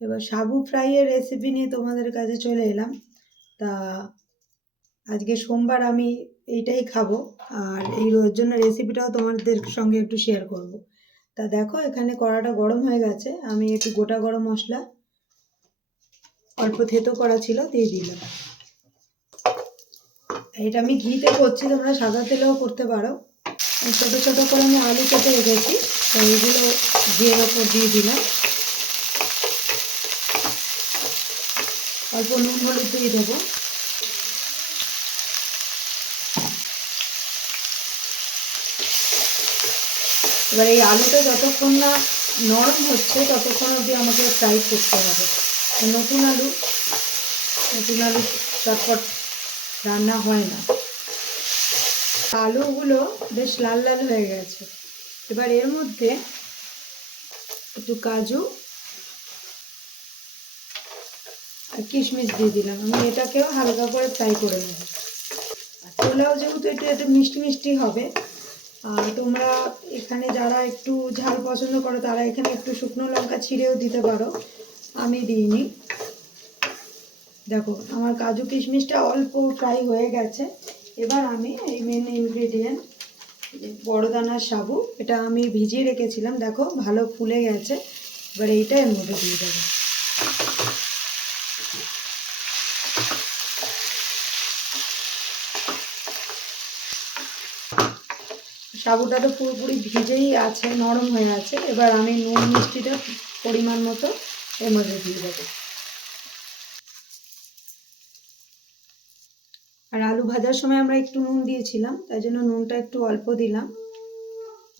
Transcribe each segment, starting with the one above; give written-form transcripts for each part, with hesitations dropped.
এবার সাবু ফ্রাইয়ের রেসিপি নিয়ে তোমাদের কাছে চলে এলাম। তা আজকে সোমবার আমি এইটাই খাবো, আর এই জন্য রেসিপিটাও তোমাদের সঙ্গে একটু শেয়ার করব। তা দেখো, এখানে কড়াটা গরম হয়ে গেছে, আমি একটু গোটা গরম মশলা অল্প থেতো করা ছিল দিয়ে দিলাম। এটা আমি ঘিতে করছি, তোমরা সাদা তেলেও করতে পারো। ছোটো ছোটো করে আমি আলু কেটে রেখেছি, তো এইগুলো ঘিয়ের ওপর দিয়ে দিলাম। অল্প নুন হলুদ দিয়ে দেবো। এবার এই আলুটা যতক্ষণ না নরম হচ্ছে ততক্ষণ অবধি আমাকে ফ্রাই করতে হবে। নতুন আলু চটপট রান্না হয় না। আলুগুলো বেশ লাল লাল হয়ে গেছে। এবার এর মধ্যে একটু কাজু আর কিশমিশ দিয়ে দিলাম। আমি এটাকেও হালকা করে ফ্রাই করে নেব। পোলাও যেহেতু একটু মিষ্টি মিষ্টি হবে, তোমরা এখানে যারা একটু ঝাল পছন্দ করো তারা এখানে একটু শুকনো লঙ্কা ছিঁড়েও দিতে পারো, আমি দিইনি। দেখো আমার কাজু কিশমিশটা অল্প ফ্রাই হয়ে গেছে। এবার আমি এই মেন ইনগ্রেডিয়েন্ট বড় দানার সাবু, এটা আমি ভিজিয়ে রেখেছিলাম, দেখো ভালো ফুলে গেছে। এবার এইটা এর মধ্যে দিয়ে দেবো। সাবুটা তো পুরোপুরি ভিজেই আছে, নরম হয়ে আছে। এবার আমি নুন মিষ্টিটা পরিমাণ মতো এর মধ্যে দিয়ে দেবো। আর আলু ভাজার সময় আমরা একটু নুন দিয়েছিলাম, তাই জন্য নুনটা একটু অল্প দিলাম,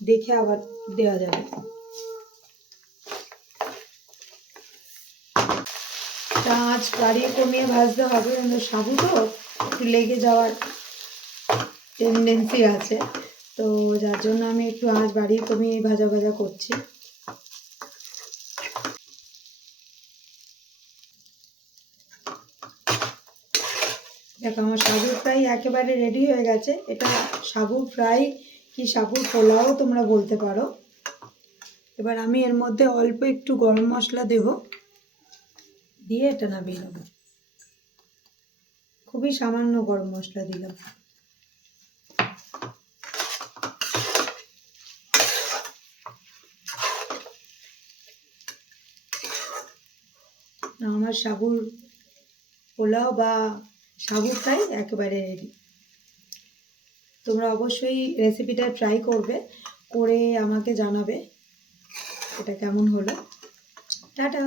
দেখে আবার দেওয়া যাবে। আঁচ বাড়িয়ে কমিয়ে ভাজতে হবে, কিন্তু সাবু তো একটু লেগে যাওয়ার টেন্ডেন্সি আছে, তো যার জন্য আমি একটু আঁচ বাড়িয়ে কমিয়ে ভাজা ভাজা করছি। দেখো আমার সাবু ফ্রাই একেবারে রেডি হয়ে গেছে। এটা সাবু ফ্রাই কি সাবুর পোলাও তোমরা বলতে পারো। এবার আমি এর মধ্যে অল্প একটু গরম মশলা দেব, দিয়ে এটা নামিয়ে নেব। খুবই সামান্য গরম মশলা দিলাম। আমার সাবুর পোলাও বা সাবু ফ্রাই একেবারে রেডি। তোমরা অবশ্যই রেসিপিটা ট্রাই করবে, করে আমাকে জানাবে এটা কেমন হলো। টাটা।